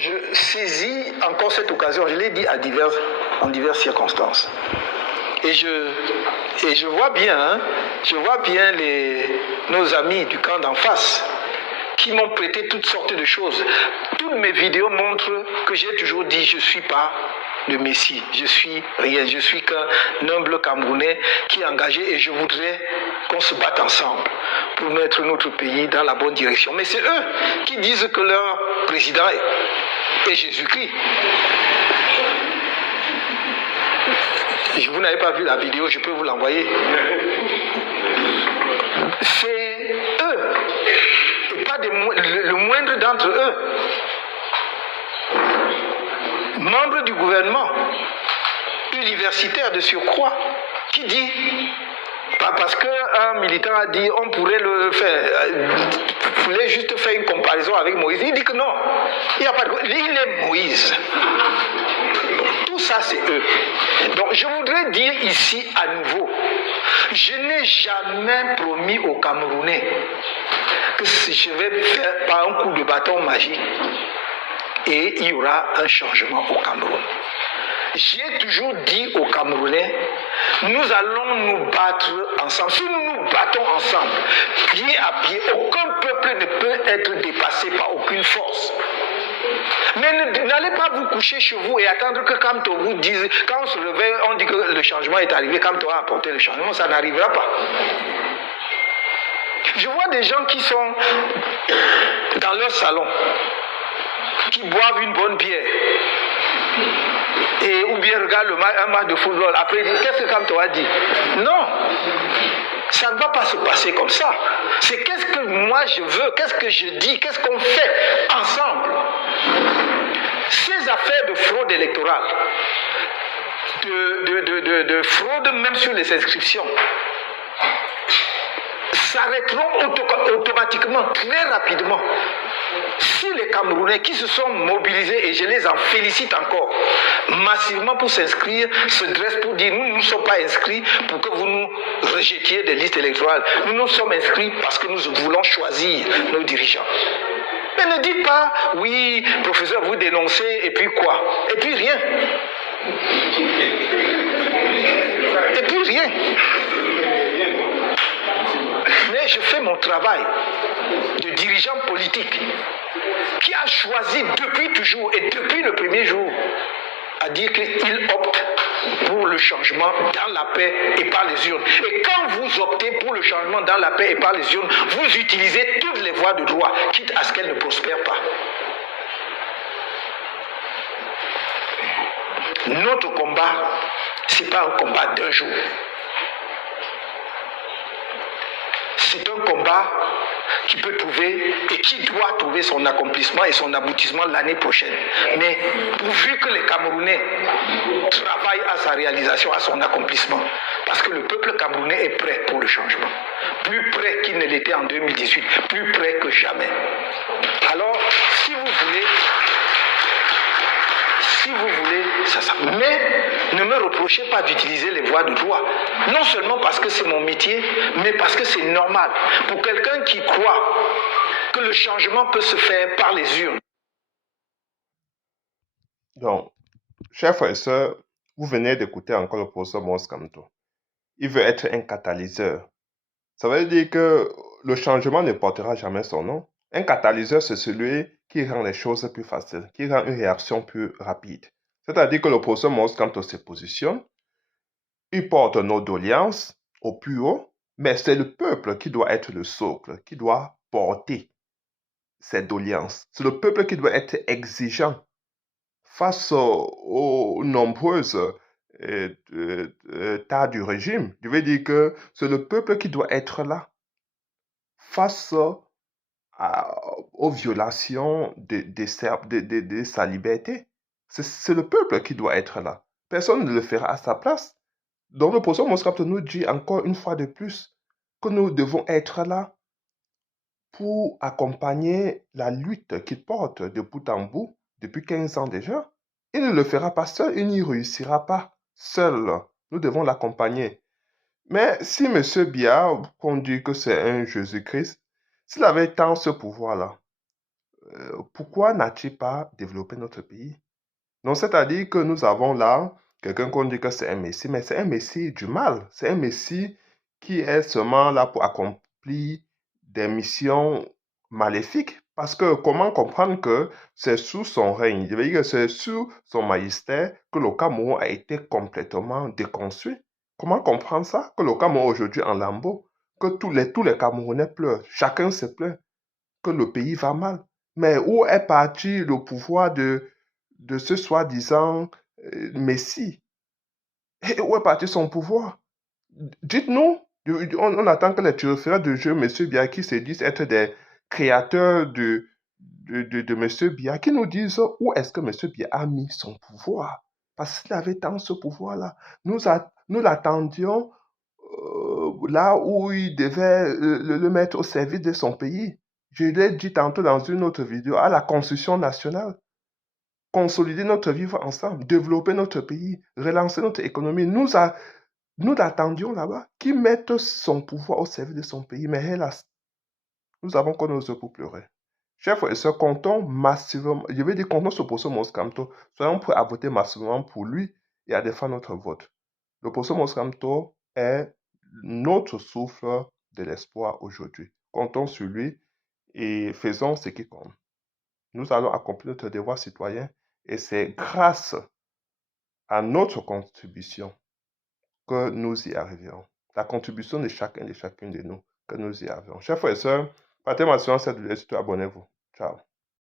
Je saisis encore cette occasion, je l'ai dit en diverses circonstances. Et je vois bien, nos amis du camp d'en face qui m'ont prêté toutes sortes de choses. Toutes mes vidéos montrent que j'ai toujours dit je ne suis pas le Messie, je suis rien, je suis qu'un humble Camerounais qui est engagé et je voudrais qu'on se batte ensemble pour mettre notre pays dans la bonne direction. Mais c'est eux qui disent que leur président est Jésus-Christ. Vous n'avez pas vu la vidéo, je peux vous l'envoyer. C'est eux, et pas le moindre d'entre eux, membres du gouvernement, universitaire de surcroît, qui dit, parce qu'un militant a dit, on pourrait le faire, voulait juste faire une comparaison avec Moïse. Il dit que non, il est Moïse. Tout ça, c'est eux. Donc, je voudrais dire ici à nouveau, je n'ai jamais promis aux Camerounais que je vais faire par un coup de bâton magique et il y aura un changement au Cameroun. J'ai toujours dit aux Camerounais, nous allons nous battre ensemble. Si nous nous battons ensemble, pied à pied, aucun peuple ne peut être dépassé par aucune force. Mais n'allez pas vous coucher chez vous et attendre que Kamto vous dise, quand on se réveille, on dit que le changement est arrivé, Kamto a apporté le changement, ça n'arrivera pas. Je vois des gens qui sont dans leur salon, qui boivent une bonne bière, ou bien regardent un match de football, après qu'est-ce que Kamto a dit? Non, ça ne va pas se passer comme ça. C'est qu'est-ce que moi je veux, qu'est-ce que je dis, qu'est-ce qu'on fait ensemble. Ces affaires de fraude électorale, de fraude même sur les inscriptions, s'arrêteront automatiquement, très rapidement. Si les Camerounais qui se sont mobilisés, et je les en félicite encore, massivement pour s'inscrire, se dressent pour dire nous ne sommes pas inscrits pour que vous nous rejetiez des listes électorales. Nous nous sommes inscrits parce que nous voulons choisir nos dirigeants. Mais ne dites pas, oui, professeur, vous dénoncez, et puis quoi? Et puis rien. Et puis rien. Mais je fais mon travail de dirigeant politique qui a choisi depuis toujours et depuis le premier jour à dire qu'il opte pour le changement dans la paix et par les urnes. Et quand vous optez pour le changement dans la paix et par les urnes, vous utilisez toutes les voies de droit, quitte à ce qu'elles ne prospèrent pas. Notre combat, ce n'est pas un combat d'un jour. C'est un combat qui peut trouver et qui doit trouver son accomplissement et son aboutissement l'année prochaine. Mais pourvu que les Camerounais travaillent à sa réalisation, à son accomplissement, parce que le peuple camerounais est prêt pour le changement. Plus prêt qu'il ne l'était en 2018, plus prêt que jamais. Alors, si vous voulez, ça. Mais ne me reprochez pas d'utiliser les voies de droit. Non seulement parce que c'est mon métier, mais parce que c'est normal. Pour quelqu'un qui croit que le changement peut se faire par les urnes. Donc, chers frères et sœurs, vous venez d'écouter encore le professeur Moïse Kamto. Il veut être un catalyseur. Ça veut dire que le changement ne portera jamais son nom. Un catalyseur, c'est celui qui rend les choses plus faciles, qui rend une réaction plus rapide. C'est-à-dire que le professeur Moïse Kamto se positionne, il porte nos doléances au plus haut, mais c'est le peuple qui doit être le socle, qui doit porter ces doléances. C'est le peuple qui doit être exigeant face aux nombreuses tas du régime. Je veux dire que c'est le peuple qui doit être là face aux violations de sa liberté. C'est le peuple qui doit être là. Personne ne le fera à sa place. Donc le professeur Moïse Kamto nous dit encore une fois de plus que nous devons être là pour accompagner la lutte qu'il porte de bout en bout depuis 15 ans déjà. Il ne le fera pas seul, il n'y réussira pas seul. Nous devons l'accompagner. Mais si M. Biya, qu'on dit que c'est un Jésus-Christ, s'il avait tant ce pouvoir-là, pourquoi n'a-t-il pas développé notre pays? Donc, c'est-à-dire que nous avons là quelqu'un qu'on dit que c'est un messie, mais c'est un messie du mal. C'est un messie qui est seulement là pour accomplir des missions maléfiques. Parce que comment comprendre que c'est sous son règne, je veux dire que c'est sous son magistère que le Cameroun a été complètement déconstruit? Comment comprendre ça? Que le Cameroun aujourd'hui en lambeaux, que tous les Camerounais pleurent, chacun se plaint, que le pays va mal. Mais où est parti le pouvoir de ce soi-disant Messie? Et où est parti son pouvoir? Dites-nous, on attend que les turfeurs de jeu, M. Biya, qui se disent être des créateurs de M. Biya, qui nous disent où est-ce que M. Biya a mis son pouvoir. Parce qu'il avait tant ce pouvoir-là. Nous l'attendions là où il devait le mettre au service de son pays. Je l'ai dit tantôt dans une autre vidéo, à la Constitution nationale. Consolider notre vivre ensemble, développer notre pays, relancer notre économie. Nous l'attendions là-bas, qui mette son pouvoir au service de son pays. Mais hélas, nous avons que nos yeux pour pleurer. Chers frères et sœurs, comptons massivement, je vais dire comptons sur Poso Moscamto. Soyons prêts à voter massivement pour lui et à défendre notre vote. Le Poso Moscamto est notre souffle de l'espoir aujourd'hui. Comptons sur lui et faisons ce qui compte. Nous allons accomplir notre devoir citoyen et c'est grâce à notre contribution que nous y arriverons. La contribution de chacun et de chacune de nous, que nous y arriverons. Chers frères et sœurs, partagez ma séance cette vidéo, surtout abonnez-vous. Ciao.